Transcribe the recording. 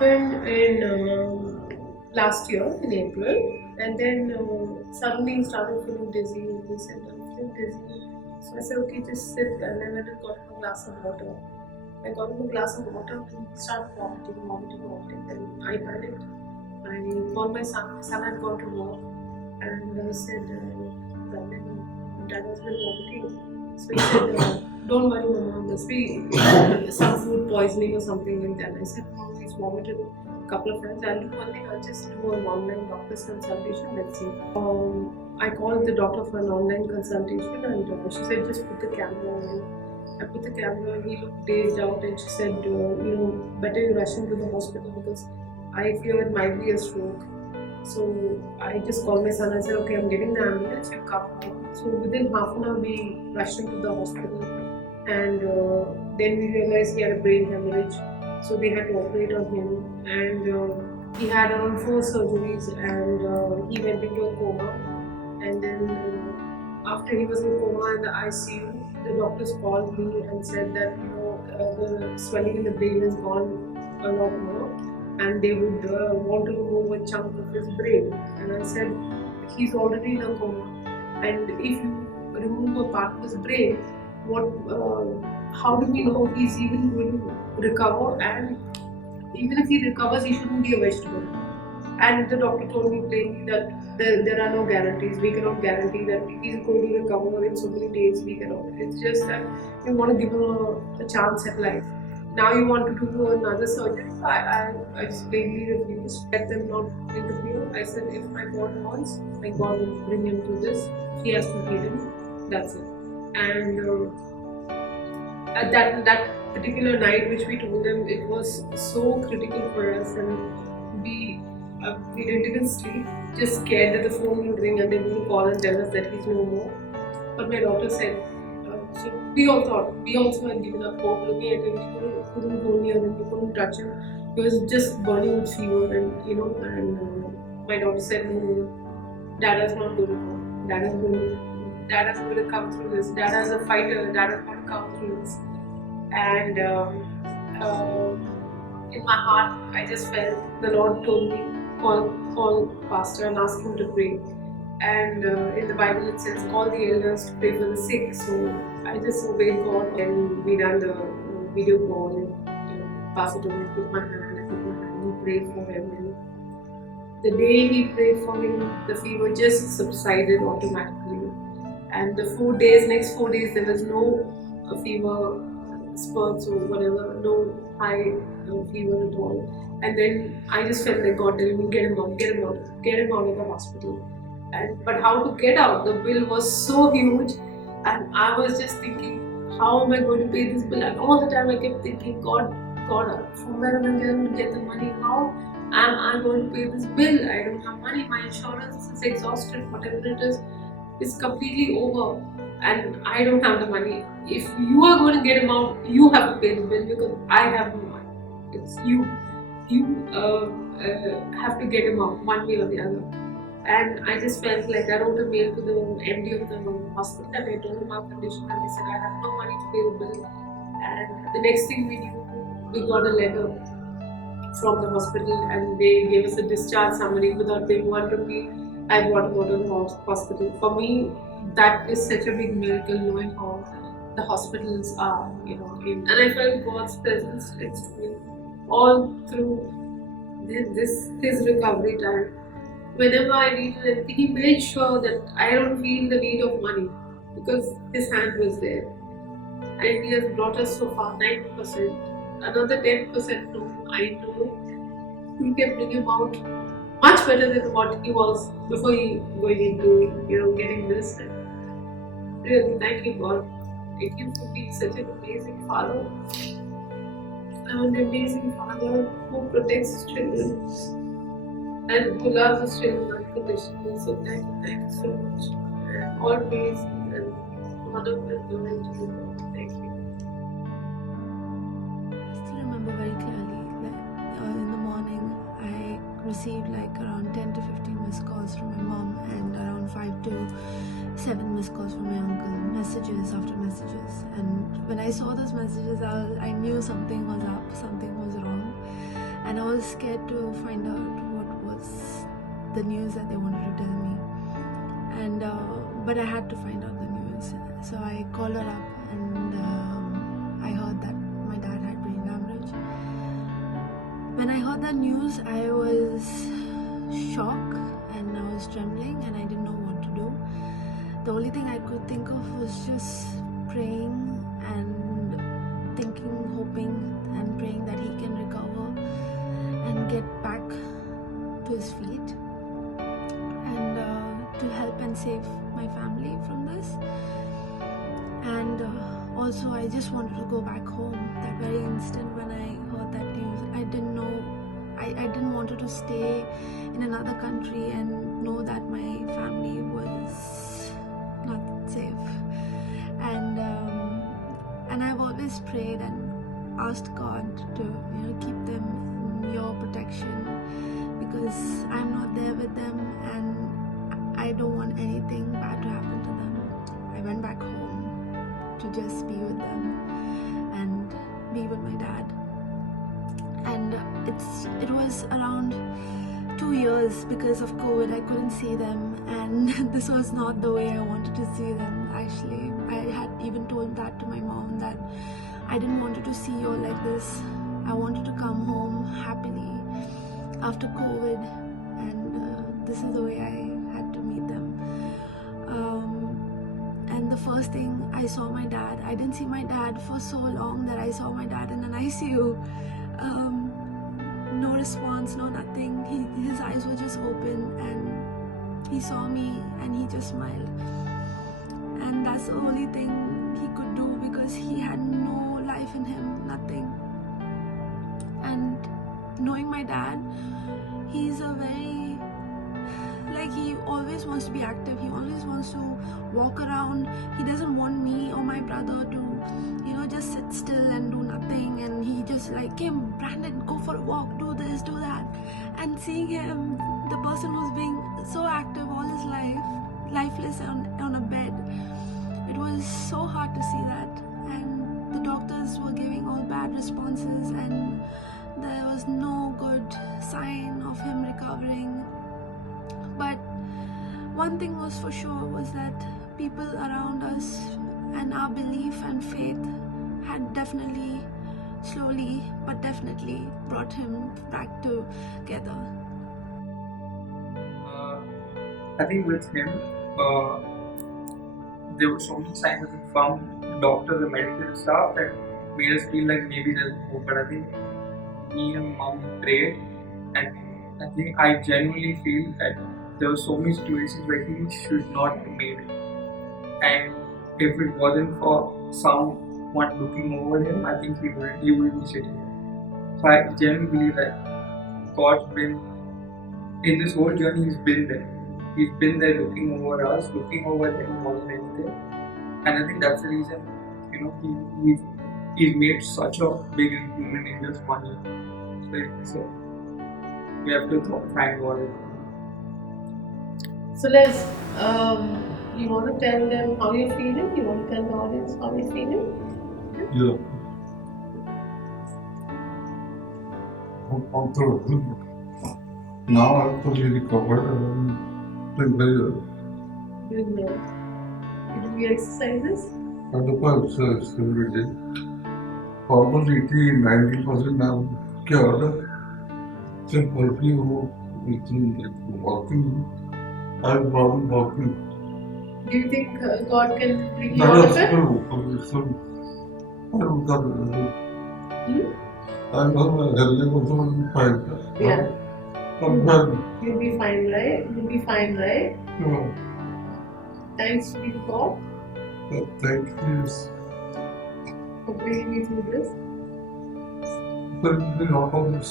happened in last year in April, and then suddenly he started feeling dizzy. He said, "I'm feeling dizzy." So I said, "Okay, just sit." And I went and got him a glass of water. I got him a glass of water and he started vomiting. And I panicked. I called my son. My son had gone to work, and I said, Dad has been vomiting. So he said, "Don't worry, Mama, must be some food poisoning or something like that." I said, "Mom, he's vomited a couple of times. I'll do one thing, I'll just do an online doctor's consultation. Let's see." I called the doctor for an online consultation, and she said, "Just put the camera on." I put the camera and he looked dazed out, and she said, "Better you rush him to the hospital because I fear it might be a stroke." So I just called my son. I said, "Okay, I'm getting the ambulance, you come." So within half an hour, we rushed him to the hospital, and then we realized he had a brain hemorrhage. So they had to operate on him, and he had around 4 surgeries, and he went into a coma. And then after he was in coma in the ICU, the doctors called me and said that the swelling in the brain has gone a lot more, and they would want to remove a chunk of his brain. And I said, he's already in a coma, and if you remove a part of his brain, how do we know he's even going to recover? And even if he recovers, he shouldn't be a vegetable. And the doctor told me plainly that there are no guarantees. We cannot guarantee that he's going to recover in so many days. We cannot. It's just that we want to give him a chance at life. Now you want to do another surgery? I just plainly refused. Let them not interfere. I said, if my God wants, my God will bring him to this. He has to heal him. That's it. And at that particular night, which we told them, it was so critical for us, and we didn't even sleep, just scared that the phone will ring and they will call and tell us that he's no more. But my daughter said, so we also had given up hope. Looking at him, we couldn't go near him, we couldn't touch him. He was just burning with fever, and my daughter said, "No, Dad is not going to come. Dad is going to come through this. Dad is a fighter. Dad is going to come through this." And in my heart, I just felt the Lord told me, call pastor and ask him to pray. And in the Bible it says, call the elders to pray for the sick. So I just obeyed God, and we done the video call, and pastor told me to put my hand, we prayed for him. And the day we prayed for him, the fever just subsided automatically. And the next 4 days, there was no fever spurts or whatever, no high fever at all. And then I just felt like God telling me, get him out of the hospital. But how to get out? The bill was so huge, and I was just thinking, how am I going to pay this bill? And all the time I kept thinking, God, from where am I going to get the money? How am I going to pay this bill? I don't have money. My insurance is exhausted. Whatever it is completely over, and I don't have the money. If you are going to get him out, you have to pay the bill because I have no money. It's you. You have to get him out one way or the other. And I just felt like I wrote a mail to the MD of the hospital, and I told him our condition, and I said I have no money to pay the bill. And the next thing we knew, we got a letter from the hospital, and they gave us a discharge summary without paying 1 rupee. I brought him out of the hospital. For me, that is such a big miracle, knowing how the hospitals are, and I felt God's presence next to me all through his recovery time. Whenever I needed anything, he made sure that I don't feel the need of money because his hand was there. And he has brought us so far, 90%. Another 10% no, I know we can bring him out much better than what he was before going into getting this. And really, thank you, God. Thank you for being such an amazing father. An amazing father who protects his children and who loves his children unconditionally. So thank you so much. And all praise and honor and glory to you, Lord. Thank you. I still remember very clearly, in the morning, I received around 10 to 15 missed calls from my mom, and around 5 to 7 missed calls from my uncle, messages after messages. And when I saw those messages, I knew something was up, something was wrong. and I was scared to find out what was the news that they wanted to tell me. And but I had to find out the news, so I called her up, and I heard that my dad had brain hemorrhage. When I heard that news, I was shocked and I was trembling and I didn't know what to do. The only thing I could think of was just praying and thinking, hoping and praying that he can recover and get back to his feet, and to help and save my family from this. And also I just wanted to go back home. That very instant when I heard that news, I didn't know, I didn't want to stay in another country and know that my family was not safe. And I've always prayed and asked God to keep them in your protection, because I'm not there with them and I don't want anything bad to happen to them. I went back home to just be with them and be with my dad. And it was around 2 years because of COVID. I couldn't see them, and this was not the way I wanted to see them. Actually, I had even told that to my mom, that I didn't want to see you like this. I wanted to come home happily after COVID, and this is the way I had to meet them. And the first thing I saw my dad, I didn't see my dad for so long that I saw my dad in an ICU. No response, no nothing. His eyes were just open, and he saw me and he just smiled. And that's the only thing he could do, because he had no life in him, nothing. And knowing my dad, he's a very, he always wants to be active. He always wants to walk around. He doesn't want me or my brother to just sit still and do nothing. And he just Kim, Brandon, go for a walk, do this, do that. And seeing him, the person who's being so active all his life, lifeless on a bed, it was so hard to see that. And the doctors were giving all bad responses, and there was no good sign of him recovering. But one thing was for sure, was that people around us and our belief and faith had definitely, slowly but definitely, brought him back together. I think with him, there were so many signs from doctors and medical staff that made us feel like maybe there's hope. But I think me and mom prayed, and I think I genuinely feel that there were so many situations where he should not have made it. And if it wasn't for someone looking over him, I think he would be sitting here. So I genuinely believe that God's been, in this whole journey, He's been there. He's been there looking over us, looking over him more than anything. And I think that's the reason, he's made such a big improvement in just 1 year. So we have to thank God. So Les, you want to tell them how you're feeling? You want to tell the audience how you're feeling? Yeah. Now I'm fully recovered and doing very well. Doing well. You do your exercises? I do my exercise every day. Almost 80-90% I'm cured. Simply walking. I have problem walking. Do you think God can bring you out of it? I'm also fine. Yeah. I'm fine. You'll be fine, right? You'll be fine, right? No. Thanks be to God Thank you. for bringing me through this. But you know, all this.